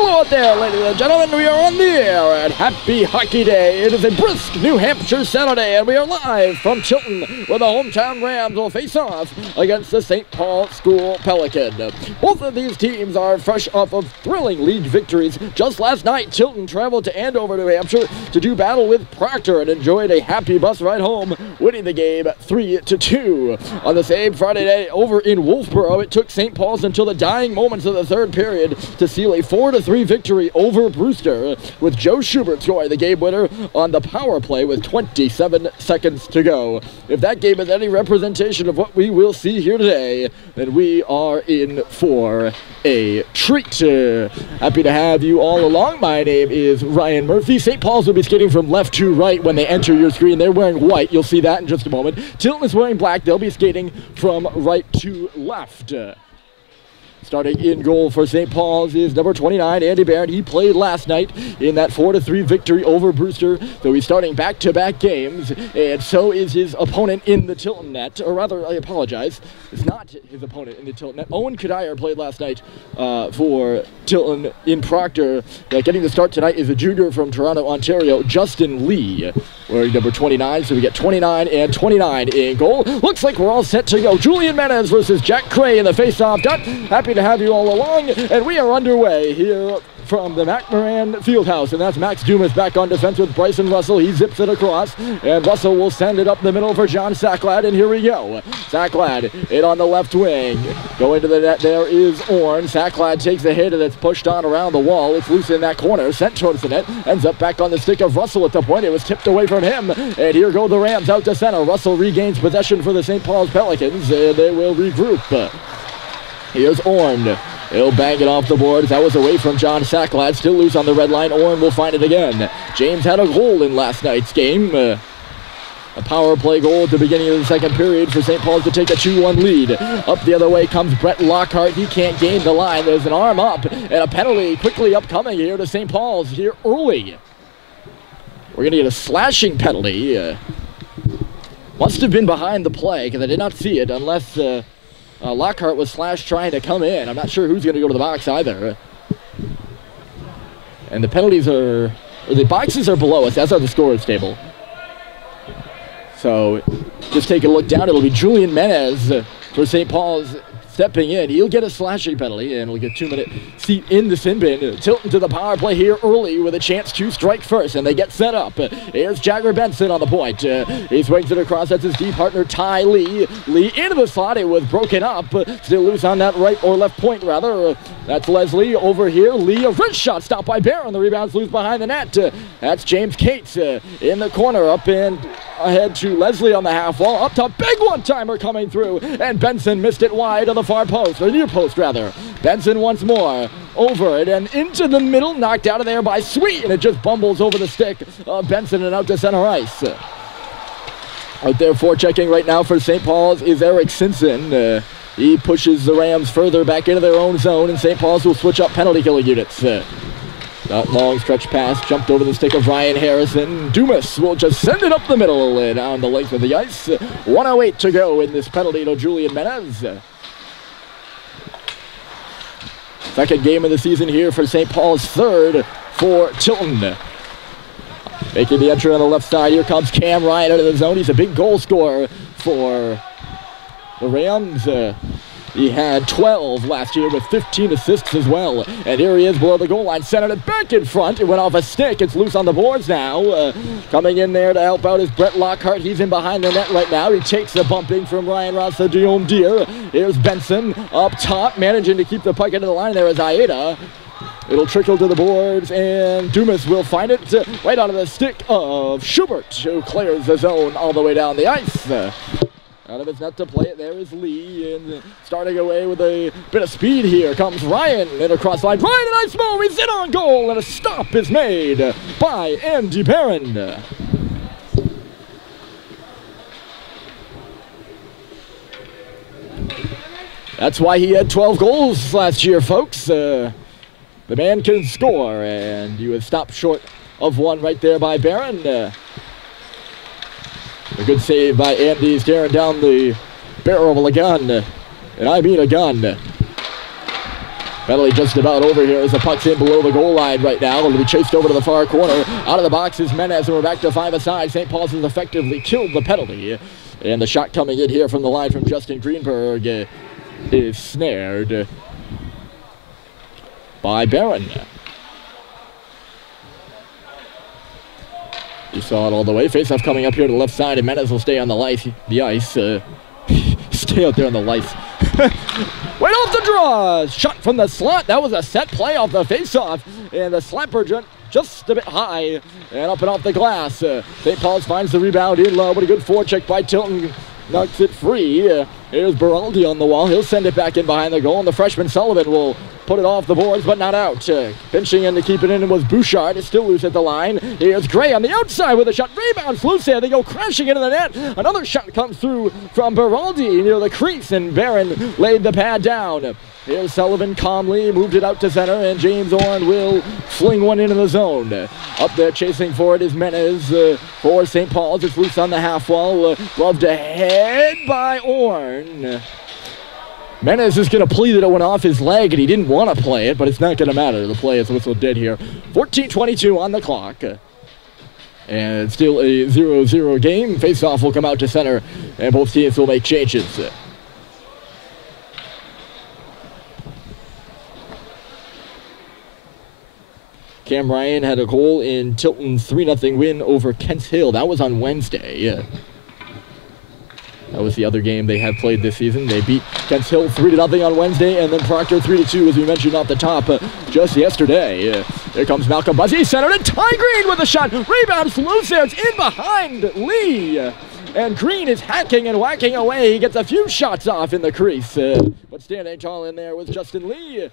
Hello out there, ladies and gentlemen. We are on the air at Happy Hockey Day. It is a brisk New Hampshire Saturday, and we are live from Tilton, where the hometown Rams will face off against the St. Paul School Pelican. Both of these teams are fresh off of thrilling league victories. Just last night, Tilton traveled to Andover, New Hampshire to do battle with Proctor and enjoyed a happy bus ride home, winning the game 3-2. On the same Friday night over in Wolfboro, it took St. Paul's until the dying moments of the third period to seal a 4-3 victory over Brewster, with Joe Schubert scoring the game winner on the power play with 27 seconds to go. If that game is any representation of what we will see here today, then we are in for a treat. Happy to have you all along. My name is Ryan Murphy. St. Paul's will be skating from left to right when they enter your screen. They're wearing white. You'll see that in just a moment. Tilton is wearing black. They'll be skating from right to left. Starting in goal for St. Paul's is number 29, Andy Barron. He played last night in that 4-3 victory over Brewster, so he's starting back-to-back games, and so is his opponent in the Tilton net. Or rather, I apologize, it's not his opponent in the Tilton net. Owen Kadire played last night for Tilton in Proctor. Getting the start tonight is a junior from Toronto, Ontario, Justin Lee, wearing number 29, so we get 29 and 29 in goal. Looks like we're all set to go. Julian Menez versus Jack Cray in the face-off dot. Happy to have you all along, and we are underway here from the MacMorran Fieldhouse, and that's Max Dumas back on defense with Bryson Russell. He zips it across, and Russell will send it up the middle for John Sacklad, and here we go. Sacklad, it on the left wing. Going to the net, there is Orn. Sacklad takes a hit, and it's pushed on around the wall. It's loose in that corner, sent towards the net, ends up back on the stick of Russell at the point. It was tipped away from him, and here go the Rams out to center. Russell regains possession for the St. Paul's Pelicans, and they will regroup. Here's Orn. He'll bang it off the boards. That was away from John Sacklad. Still loose on the red line. Orn will find it again. James had a goal in last night's game. A power play goal at the beginning of the second period for St. Paul's to take a 2-1 lead. Up the other way comes Brett Lockhart. He can't gain the line. There's an arm up and a penalty quickly upcoming here to St. Paul's here early. We're going to get a slashing penalty. Must have been behind the play because I did not see it unless... Lockhart was slashed trying to come in. I'm not sure who's going to go to the box either. And the penalties are... the boxes are below us. That's on the scorer's table. So, just take a look down. It'll be Julian Menez for St. Paul's stepping in. He'll get a slashing penalty, and we'll get a 2-minute seat in the sin bin. Tilton to the power play here early with a chance to strike first, and they get set up. Here's Jagger Benson on the point. He swings it across. That's his D partner, Ty Lee. Lee into the slot. It was broken up. Still loose on that right or left point, rather. That's Leslie over here. Lee, a wrist shot stopped by Barron. The rebound's loose behind the net. That's James Cates in the corner, up and ahead to Leslie on the half wall. Up top, big one-timer coming through, and Benson missed it wide on the far post, or near post rather. Benson once more over it and into the middle, knocked out of there by Sweet, and it just bumbles over the stick of Benson and out to center ice. Out there forechecking right now for St. Paul's is Eric Simpson. He pushes the Rams further back into their own zone, and St. Paul's will switch up penalty killing units. That long stretch pass jumped over the stick of Ryan Harrison. Dumas will just send it up the middle and down the length of the ice. 1:08 to go in this penalty to Julian Menez. Second game of the season here for St. Paul's, third for Tilton. Making the entry on the left side, here comes Cam Ryan out of the zone. He's a big goal scorer for the Rams. He had 12 last year with 15 assists as well. And here he is below the goal line, centered it back in front. It went off a stick. It's loose on the boards now. Coming in there to help out is Brett Lockhart. He's in behind the net right now. He takes the bumping from Ryan Rasa Diome Deer. Here's Benson up top, managing to keep the puck into the line. There is Aida. It'll trickle to the boards, and Dumas will find it right onto the stick of Schubert, who clears the zone all the way down the ice. Out of his net to play it, there is Lee, and starting away with a bit of speed here comes Ryan, and across line, Ryan and ice move, he's in on goal, and a stop is made by Andy Barron. That's why he had 12 goals last year, folks. The man can score, and he was stopped short of one right there by Barron. A good save by Andy, staring down the barrel of a gun. And I mean a gun. Penalty just about over here as the puck's in below the goal line right now. It'll be chased over to the far corner. Out of the box is Menez, and we're back to 5-a-side. St. Paul's has effectively killed the penalty. And the shot coming in here from the line from Justin Greenberg is snared by Barron. You saw it all the way. Face-off coming up here to the left side, and Menez will stay on the ice. Stay out there on the ice. Right off the draw. Shot from the slot. That was a set play off the face-off. And the slapper just a bit high and up and off the glass. St. Paul's finds the rebound in low, but a good forecheck by Tilton knocks it free. Here's Beraldi on the wall. He'll send it back in behind the goal, and the freshman Sullivan will put it off the boards, but not out. Pinching in to keep it in was Bouchard. It's still loose at the line. Here's Gray on the outside with a shot. Rebounds loose there. They go crashing into the net. Another shot comes through from Beraldi near the crease, and Barron laid the pad down. Here's Sullivan calmly moved it out to center, and James Orn will fling one into the zone. Up there chasing for it is Menez for St. Paul's. It's loose on the half wall. Gloved ahead by Orn. Menez is going to plead that it went off his leg, and he didn't want to play it, but it's not going to matter. The play is whistled dead here. 14:22 on the clock. And it's still a 0-0 game. Face-off will come out to center, and both teams will make changes. Cam Ryan had a goal in Tilton's 3-0 win over Kents Hill. That was on Wednesday. That was the other game they have played this season. They beat Kents Hill 3-0 on Wednesday, and then Proctor 3-2, as we mentioned off the top, just yesterday. Here comes Malcolm Buzzy, centered, and Ty Green with a shot. Rebounds loose there. It's in behind Lee. And Green is hacking and whacking away. He gets a few shots off in the crease. But standing tall in there was Justin Lee.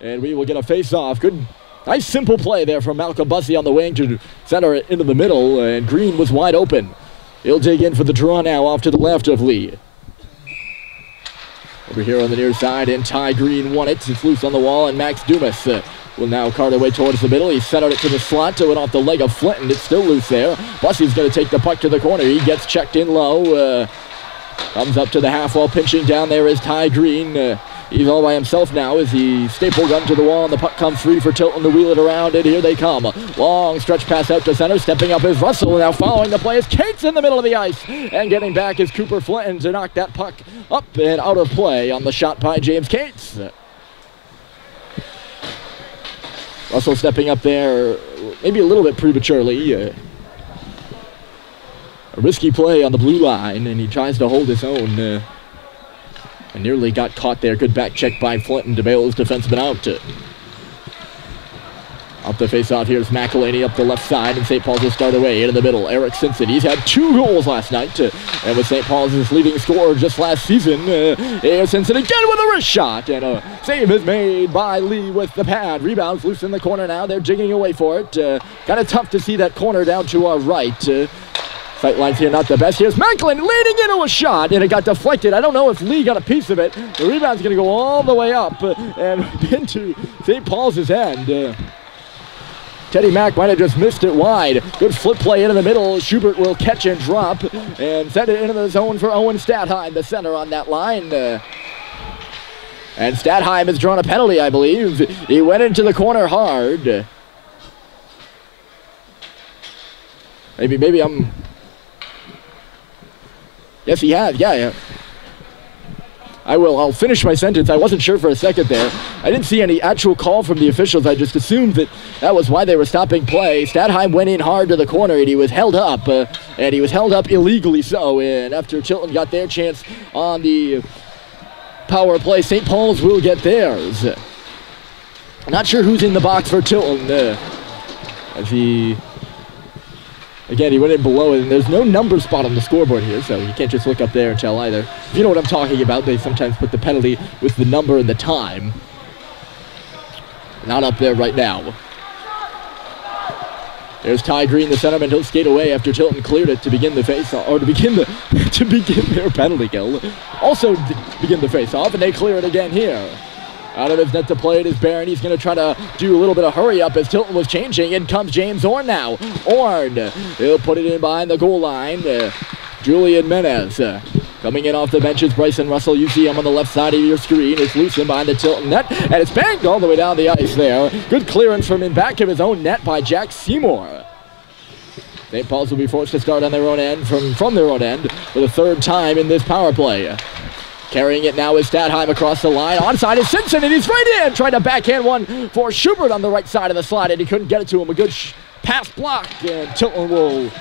And we will get a face-off. Good. Nice simple play there from Malcolm Bussey on the wing to center it into the middle, and Green was wide open. He'll dig in for the draw now off to the left of Lee. Over here on the near side, and Ty Green won it. It's loose on the wall, and Max Dumas will now cart away towards the middle. He centered it to the slot, to it off the leg of Flinton. It's still loose there. Bussey's going to take the puck to the corner. He gets checked in low. Comes up to the half wall, pinching down there is Ty Green. He's all by himself now as he staple gun to the wall, and the puck comes free for Tilton to wheel it around, and here they come. Long stretch pass out to center. Stepping up is Russell, and now following the play is Cates in the middle of the ice. And getting back is Cooper Flinton to knock that puck up and out of play on the shot by James Cates. Russell stepping up there maybe a little bit prematurely. A risky play on the blue line, and he tries to hold his own. And nearly got caught there. Good back check by Flinton to bail his defenseman out. Up the face-off, here's McElhaney up the left side, and St. Paul's will start away into the middle. Eric Simpson, he's had 2 goals last night, and with St. Paul's his leading scorer just last season. Here's Simpson again with a wrist shot, and a save is made by Lee with the pad. Rebounds loose in the corner now. They're jigging away for it. Kind of tough to see that corner down to our right. Sight lines here not the best. Here's Macklin leading into a shot, and it got deflected. I don't know if Lee got a piece of it. The rebound's going to go all the way up and into St. Paul's end. Teddy Mack might have just missed it wide. Good flip play into the middle. Schubert will catch and drop and send it into the zone for Owen Statheim, the center on that line. And Statheim has drawn a penalty, I believe. He went into the corner hard. Maybe I'm... Yes, he has. Yeah. I'll finish my sentence. I wasn't sure for a second there. I didn't see any actual call from the officials. I just assumed that was why they were stopping play. Statheim went in hard to the corner, and he was held up. And he was held up illegally so. And after Tilton got their chance on the power play, St. Paul's will get theirs. Not sure who's in the box for Tilton. As he... Again, he went in below it, and there's no number spot on the scoreboard here, so you can't just look up there and tell either. If you know what I'm talking about, they sometimes put the penalty with the number and the time. Not up there right now. There's Ty Green, the centerman. He'll skate away after Tilton cleared it to begin the face-off, or to begin their penalty kill. Also begin the face-off, and they clear it again here. Out of his net to play it is Barron. He's going to try to do a little bit of hurry up as Tilton was changing. In comes James Orn now. Orn, he'll put it in behind the goal line. Julian Menez Coming in off the bench is Bryson Russell. You see him on the left side of your screen. It's loosened behind the Tilton net, and it's banged all the way down the ice there. Good clearance from in back of his own net by Jack Seymour. St. Paul's will be forced to start on their own end, from their own end, for the third time in this power play. Carrying it now is Stadheim across the line. Onside is Simpson, and he's right in. Trying to backhand one for Schubert on the right side of the slot, and he couldn't get it to him. A good pass block, and Tilton will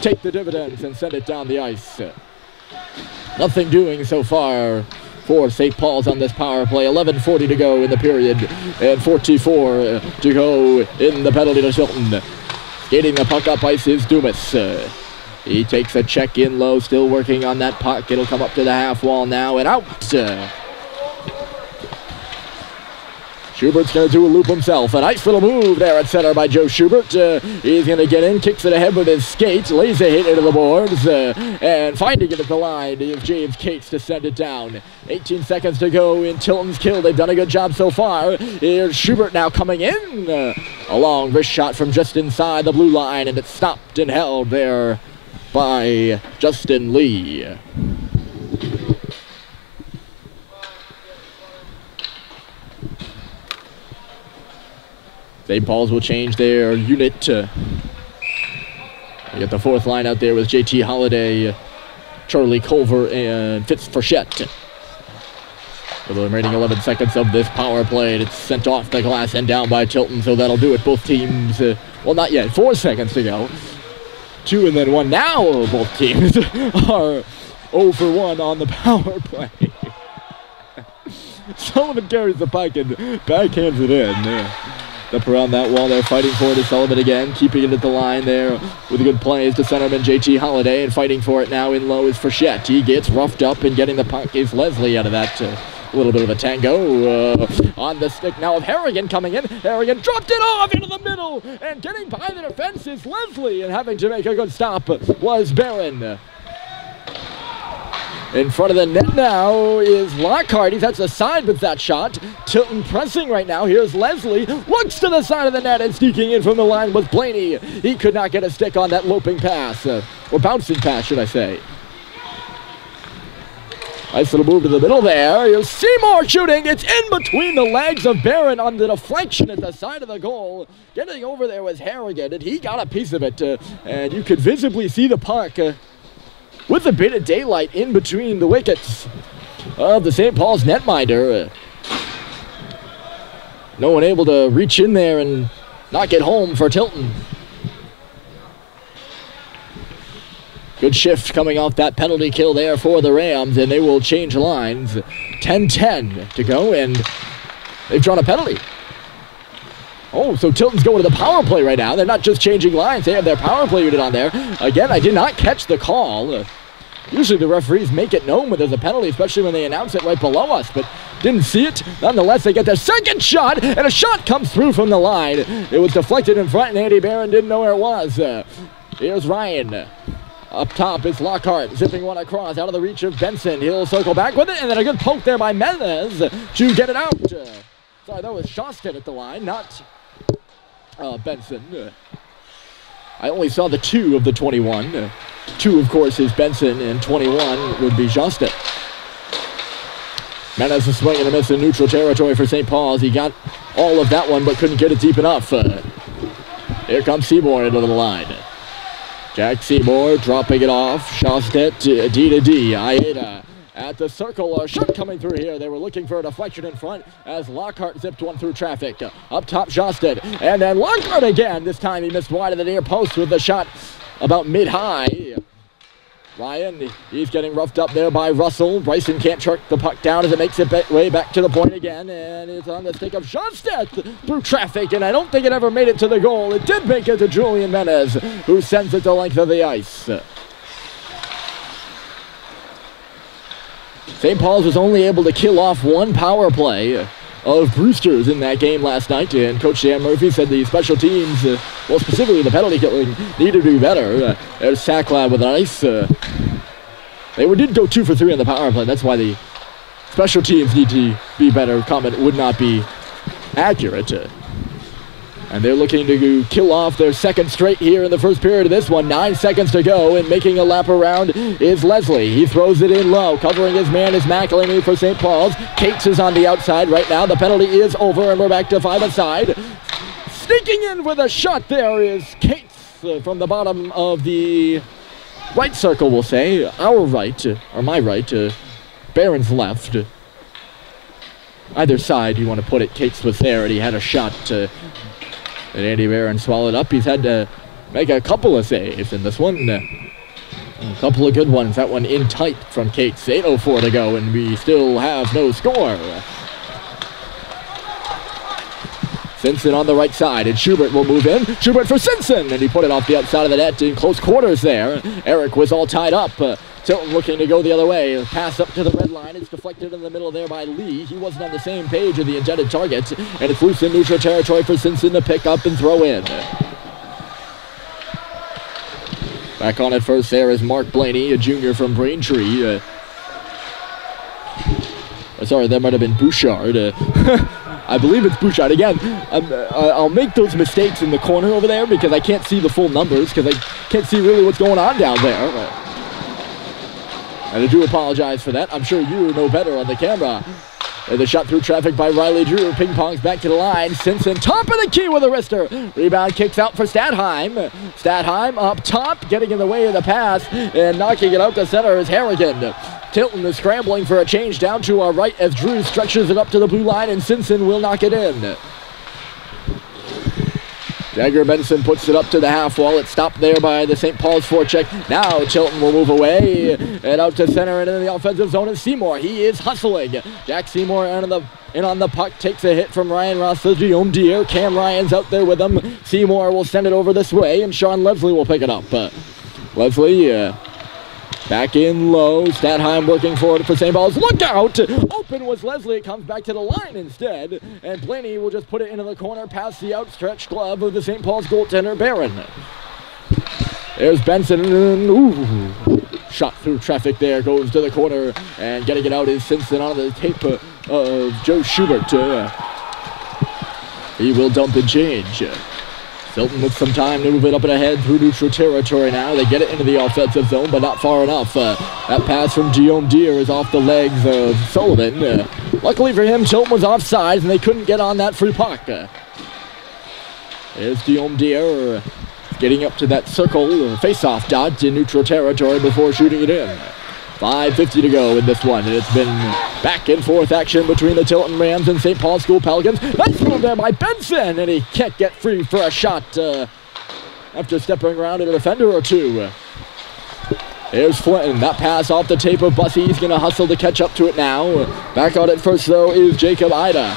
take the dividends and send it down the ice. Nothing doing so far for St. Paul's on this power play. 11:40 to go in the period, and 44 to go in the penalty to Tilton. Skating the puck up ice is Dumas. He takes a check in low, still working on that puck. It'll come up to the half wall now and out. Schubert's going to do a loop himself. A nice little move there at center by Joe Schubert. He's going to get in, kicks it ahead with his skate, lays a hit into the boards, and finding it at the line is James Cates to send it down. 18 seconds to go in Tilton's kill. They've done a good job so far. Here's Schubert now coming in. A long wrist shot from just inside the blue line, and it's stopped and held there by Justin Lee. St. Paul's will change their unit. You got the fourth line out there with JT Holiday, Charlie Culver, and Fitz Frechette. For the remaining 11 seconds of this power play, it's sent off the glass and down by Tilton, so that'll do it. Both teams, well, not yet, 4 seconds to go. 2 and then 1. Now both teams are 0 for 1 on the power play. Sullivan carries the puck and backhands it in. Up around that wall there, fighting for it is Sullivan again, keeping it at the line there with good plays to centerman JT Holiday, and fighting for it now in low is Frechette. He gets roughed up, and getting the puck is Leslie out of that little bit of a tango. On the stick now of Harrigan coming in. Harrigan dropped it off into the middle, and getting by the defense is Leslie, and having to make a good stop was Barron. In front of the net now is Lockhart. He's had the side with that shot. Tilton pressing right now. Here's Leslie. Looks to the side of the net, and sneaking in from the line was Blaney. He could not get a stick on that loping pass. Or bouncing pass, should I say. Nice little move to the middle there. Here's Seymour shooting. It's in between the legs of Barron on the deflection at the side of the goal. Getting over there was Harrigan, and he got a piece of it. And you could visibly see the puck with a bit of daylight in between the wickets of the St. Paul's netminder. No one able to reach in there and knock it home for Tilton. Good shift coming off that penalty kill there for the Rams, and they will change lines. 10-10 to go, and they've drawn a penalty. Oh, so Tilton's going to the power play right now. They're not just changing lines. They have their power play unit on there. Again, I did not catch the call. Usually the referees make it known when there's a penalty, especially when they announce it right below us, but didn't see it. Nonetheless, they get their second shot, and a shot comes through from the line. It was deflected in front, and Andy Barron didn't know where it was. Here's Ryan. Up top is Lockhart, zipping one across out of the reach of Benson. He'll circle back with it, and then a good poke there by Menez to get it out. Sorry, that was Shosted at the line, not Benson. I only saw the 2 of the 21. 2, of course, is Benson, and 21 would be Shosted. Menez is swinging a miss in neutral territory for St. Paul's. He got all of that one, but couldn't get it deep enough. Here comes Seymour into the line. Jack Seymour dropping it off. Shosted D to D. Aida at the circle. A shot coming through here. They were looking for a deflection in front as Lockhart zipped one through traffic. Up top, Shosted. And then Lockhart again. This time he missed wide of the near post with the shot about mid-high. Ryan, he's getting roughed up there by Russell. Bryson can't track the puck down as it makes it way back to the point again. And it's on the stick of Shosted through traffic. And I don't think it ever made it to the goal. It did make it to Julian Menez, who sends it the length of the ice. St. Paul's was only able to kill off one power play of Brewster's in that game last night, and Coach Dan Murphy said the special teams, well, specifically the penalty killing, needed to be better. There's Sacklab with an ice. They did go 2 for 3 on the power play. That's why the special teams need to be better. Comment would not be accurate. And they're looking to kill off their second straight here in the first period of this one. 9 seconds to go, and making a lap around is Leslie. He throws it in low. Covering his man is McElhaney for St. Paul's. Cates is on the outside right now. The penalty is over, and we're back to 5-a-side. Sneaking in with a shot there is Cates from the bottom of the right circle, we'll say. Our right, or my right, Barron's left. Either side you want to put it, Cates was there, and he had a shot that Andy Barron swallowed up. He's had to make a couple of saves in this one. A couple of good ones. That one in tight from Cates. 8:04 to go, and we still have no score. Simpson on the right side, and Schubert will move in. Schubert for Simpson, and he put it off the outside of the net in close quarters there. Eric was all tied up. Tilton looking to go the other way. Pass up to the red line. It's deflected in the middle there by Lee. He wasn't on the same page of the intended target. And it's loose in neutral territory for Simpson to pick up and throw in. Back on it first there is Mark Blaney, a junior from Braintree. Sorry, that might have been Bouchard. I believe it's Bouchard. Again, I'll make those mistakes in the corner over there because I can't see the full numbers because I can't see really what's going on down there. And I do apologize for that. I'm sure you know better on the camera. And the shot through traffic by Riley Drew. Ping pongs back to the line. Simpson top of the key with a wrister. Rebound kicks out for Stadheim. Stadheim up top, getting in the way of the pass. And knocking it out to center is Harrigan. Tilton is scrambling for a change down to our right as Drew stretches it up to the blue line, and Simpson will knock it in. Jagger Benson puts it up to the half wall. It's stopped there by the St. Paul's forecheck. Now Tilton will move away and out to center and into the offensive zone is Seymour. He is hustling. Jack Seymour in on the puck, takes a hit from Ryan Ross to Guillaume Deere. Cam Ryan's out there with him. Seymour will send it over this way, and Sean Leslie will pick it up. Leslie back in low. Stadheim working forward for St. Paul's. Look out! Open was Leslie. It comes back to the line instead. And Blaney will just put it into the corner past the outstretched glove of the St. Paul's goaltender, Barron. There's Benson. Ooh. Shot through traffic there. Goes to the corner. And getting it out is Simpson on the tape of Joe Schubert. He will dump and change. Tilton with some time to move it up and ahead through neutral territory now. They get it into the offensive zone, but not far enough. That pass from Guillaume Deere is off the legs of Sullivan. Luckily for him, Tilton was offside, and they couldn't get on that free puck. There's Guillaume Deere getting up to that circle, face-off dot in neutral territory before shooting it in. 5:50 to go in this one, and it's been back and forth action between the Tilton Rams and St. Paul School Pelicans. Nice move there by Benson, and he can't get free for a shot after stepping around a defender or two. There's Flinton. That pass off the tape of Bussey. He's going to hustle to catch up to it now. Back on it first, though, is Jacob Ida.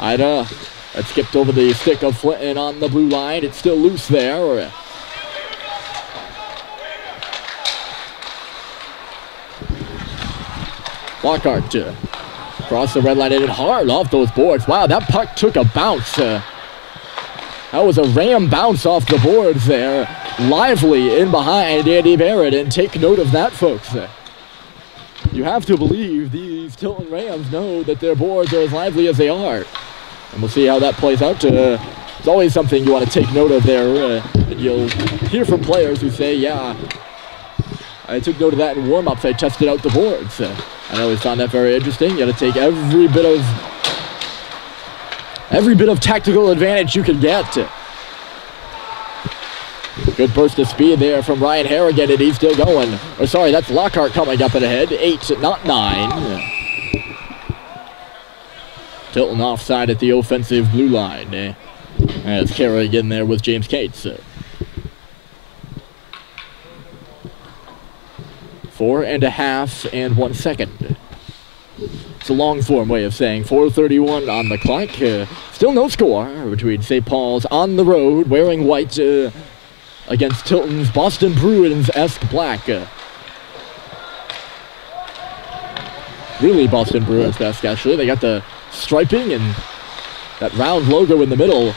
Ida, that skipped over the stick of Flinton on the blue line. It's still loose there. Lockhart across the red line and hard off those boards. Wow, that puck took a bounce. That was a ram bounce off the boards there. Lively in behind Andy Barrett, and take note of that, folks. You have to believe these Tilton Rams know that their boards are as lively as they are. And we'll see how that plays out. It's always something you want to take note of there. You'll hear from players who say, yeah, I took note of that in warm-ups. I tested out the boards. I always found that very interesting. You got to take every bit of tactical advantage you can get. Good burst of speed there from Ryan Harrigan, and he's still going. Oh, sorry, that's Lockhart coming up and ahead. 8, not 9. Tilton offside at the offensive blue line. As Harrigan there with James Cates. 4.5 and 1 second. It's a long form way of saying 4:31 on the clock. Still no score between St. Paul's on the road wearing white against Tilton's Boston Bruins-esque black. Really Boston Bruins-esque, actually. They got the striping and that round logo in the middle.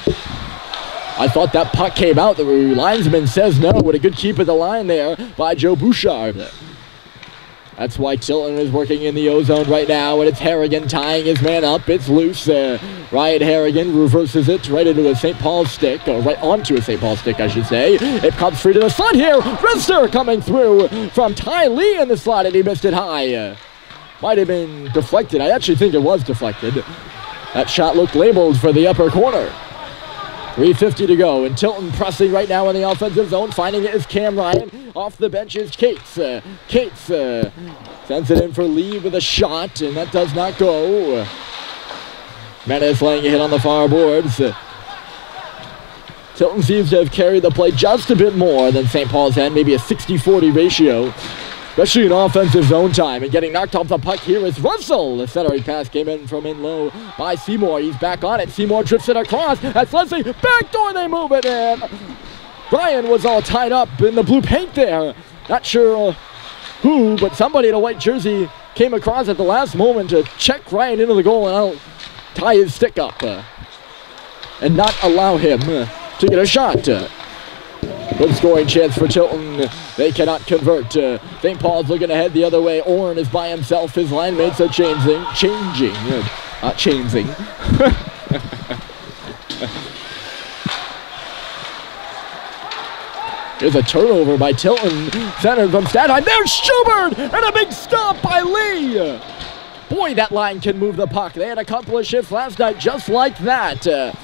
I thought that puck came out. The linesman says no, with a good keep of the line there by Joe Bouchard. That's why Tilton is working in the O-zone right now, and it's Harrigan tying his man up. It's loose. Ryan Harrigan reverses it right into a St. Paul stick, or right onto a St. Paul stick, I should say. It comes free to the slot here. Wrister coming through from Ty Lee in the slot, and he missed it high. Might have been deflected. I actually think it was deflected. That shot looked labeled for the upper corner. 3:50 to go, and Tilton pressing right now in the offensive zone. Finding it is Cam Ryan. Off the bench is Cates. Cates sends it in for Lee with a shot, and that does not go. Menace laying a hit on the far boards. Tilton seems to have carried the play just a bit more than St. Paul's had, maybe a 60-40 ratio. Especially in offensive zone time. And getting knocked off the puck here is Russell. The centering pass came in from in low by Seymour. He's back on it. Seymour drifts it across. That's Leslie. Backdoor, they move it in. Brian was all tied up in the blue paint there. Not sure who, but somebody in a white jersey came across at the last moment to check Ryan into the goal and I'll tie his stick up and not allow him to get a shot. Good scoring chance for Tilton. They cannot convert. St. Paul's looking ahead the other way. Orrin is by himself. His line mates are changing. Not changing. Here's a turnover by Tilton. Centered from Stadheim. There's Schubert! And a big stop by Lee! Boy, that line can move the puck. They had a couple of shifts last night just like that.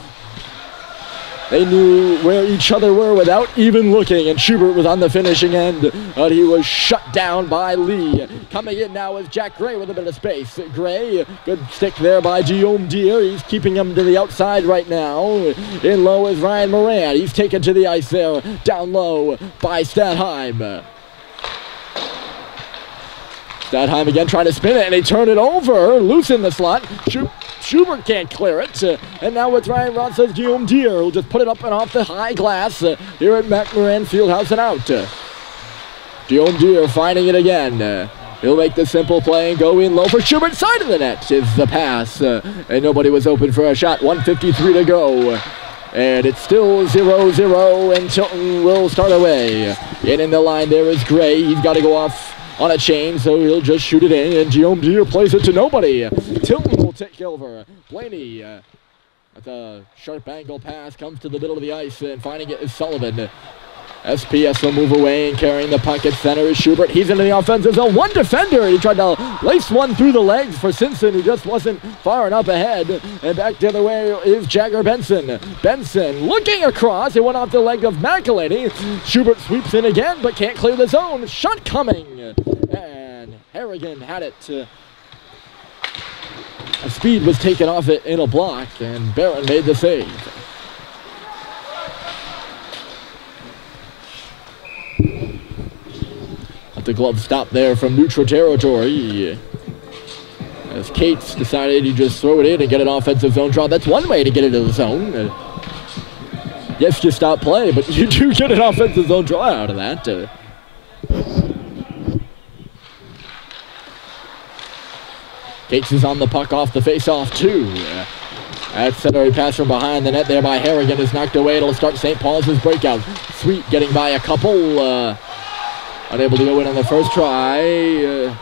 They knew where each other were without even looking, and Schubert was on the finishing end, but he was shut down by Lee. Coming in now is Jack Gray with a bit of space. Gray, good stick there by Guillaume Deere. He's keeping him to the outside right now. In low is Ryan Moran. He's taken to the ice there. Down low by Stadheim. Stadheim again trying to spin it, and they turn it over. Loose in the slot. Schubert can't clear it. And now with Ryan Ronsa's Guillaume Deere, who'll just put it up and off the high glass here at MacMorran Fieldhouse and out. Guillaume Deere finding it again. He'll make the simple play and go in low for Schubert. Side of the net is the pass. And nobody was open for a shot. 1:53 to go. And it's still 0-0, and Tilton will start away. In the line there is Gray. He's got to go off on a chain, so he'll just shoot it in, and Guillaume Deere plays it to nobody. Tilton will take over. Blaney, at a sharp angle pass, comes to the middle of the ice, and finding it is Sullivan. SPS will move away, and carrying the puck at center is Schubert. He's into the offensive zone. One defender. He tried to lace one through the legs for Simpson, who just wasn't far enough ahead. And back the other way is Jagger Benson. Benson looking across. It went off the leg of McElhaney. Schubert sweeps in again, but can't clear the zone. Shot coming. And Harrigan had it. A speed was taken off it in a block, and Barron made the save. The glove stop there from neutral territory. As Cates decided to just throw it in and get an offensive zone draw. That's one way to get into the zone. Yes, you stop play, but you do get an offensive zone draw out of that. Cates is on the puck off the face-off too. That centering pass from behind the net there by Harrigan is knocked away. It'll start St. Paul's breakout. Sweet getting by a couple. Unable to go in on the first try.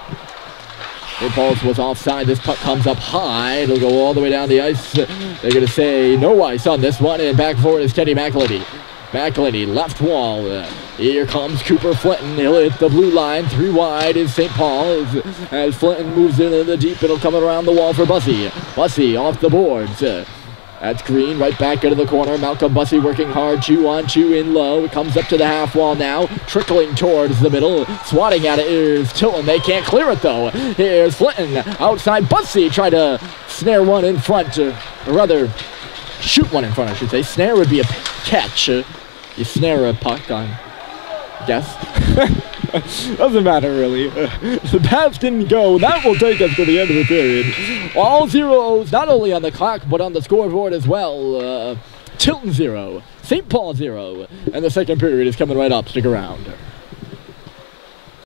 St. Paul's was offside. This puck comes up high. It'll go all the way down the ice. They're going to say no ice on this one. And back forward is Teddy McElhaney. McElhaney, left wall. Here comes Cooper Flinton. He'll hit the blue line. 3 wide is St. Paul's. As Flinton moves into the deep, it'll come around the wall for Bussey. Bussey off the boards. That's Green right back into the corner. Malcolm Bussey working hard, 2-on-2 in low. It comes up to the half wall now, trickling towards the middle. Swatting at it is Tilton. They can't clear it though. Here's Flinton outside. Bussey tried to snare one in front, or rather, shoot one in front, I should say. Snare would be a catch. You snare a puck on, I guess. Doesn't matter really. The pass didn't go. That will take us to the end of the period. All zeros, not only on the clock, but on the scoreboard as well. Tilton 0, St. Paul 0, and the second period is coming right up. Stick around.